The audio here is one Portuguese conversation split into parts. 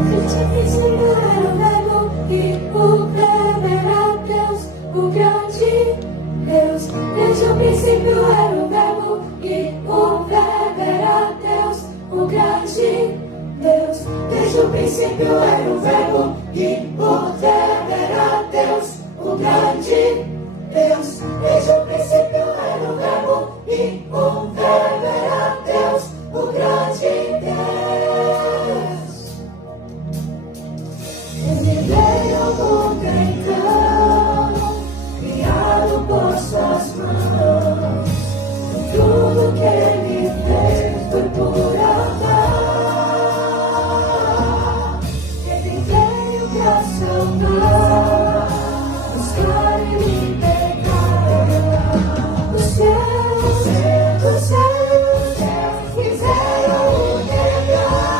Desde o princípio era o verbo e o verbo era Deus, o grande Deus. Desde o princípio era o verbo e o verbo era Deus, o grande Deus. Desde o princípio era o verbo e o verbo era Deus, o grande Deus. Desde o princípio era o verbo e o verbo era Deus, o grande Deus. Ele veio ao mundo então, criado por suas mãos. Tudo que ele fez foi por amar. Ele veio pra salvar, buscar e libertar. Os céus quiseram o negar.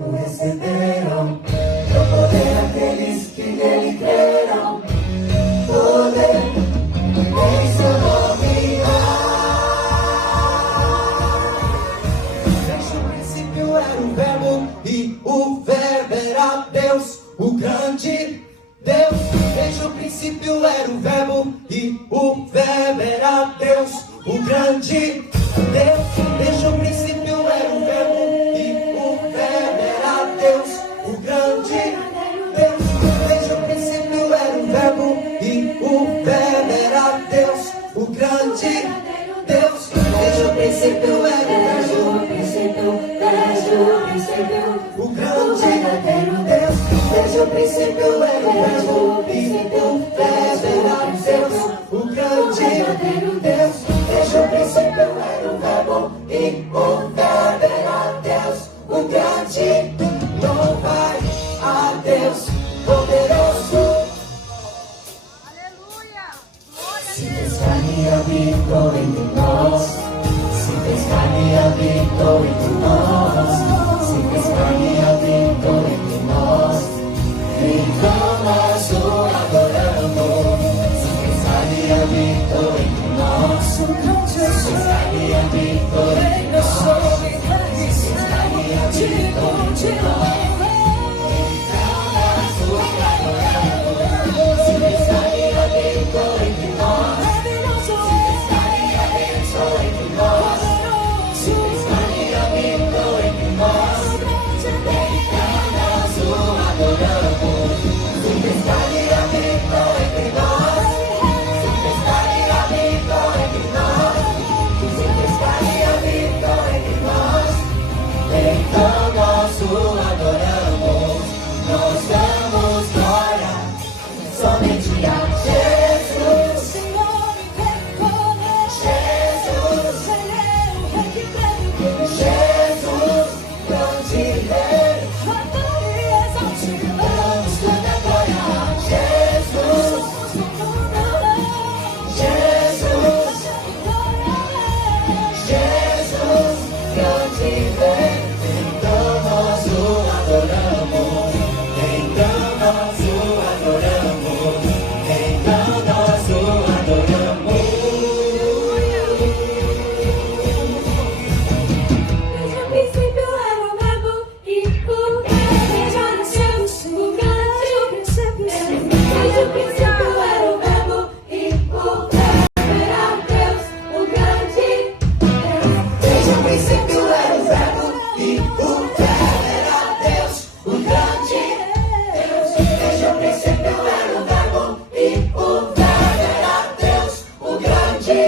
O receberam, o poder aqueles que nele creram. Poder em seu nome há. Desde o princípio era o verbo e o verbo era Deus, o grande Deus. Desde o princípio era o verbo e o verbo era Deus, o grande Deus. Desde o princípio era o verbo e o verbo era Deus, o grande Deus. Desde o princípio era o verbo e o verbo era Deus, o grande Deus. Desde o princípio era o verbo, desde o princípio, o grande verdadeiro Deus. Desde o princípio era o verbo e o verbo era Deus, o grande Deus. Desde o princípio era o verbo e o verbo era Deus, o grande. Louvai a Deus poderoso. se fez carne e habitou entre nós, se fez carne e habitou entre nós, se fez carne e habitou entre nós, então nós o adoramos. Se fez carne e habitou entre nós, se fez carne e habitou entre nós, se fez carne e habitou entre nós, então nós o adoramos. Se fez carne e habitou entre nós, se fez carne e habitou entre nós, se fez carne e habitou entre nós, então nós o adoramos. Se fez carne e habitou entre nós, se fez carne e habitou entre nós, se fez carne e habitou entre nós, então nós o adoramos. Nós damos glória somente a Jesus. Senhor e Rei, Jesus, Ele é o Rei que deve. Jesus, grande Rei, adore e exalte, damos toda a glória. Jesus, Jesus, Jesus, grande Rei, então nós o adoramos. Então nós o adoramos. Então nós o adoramos. Desde o princípio era o verbo e o verbo era Deus, o grande princípio. Desde o princípio era o verbo e o verbo era Deus, o grande Deus. Desde o princípio era o verbo e o verbo era Deus, o grande Deus. Desde o princípio era o verbo e o verbo era Deus, o grande.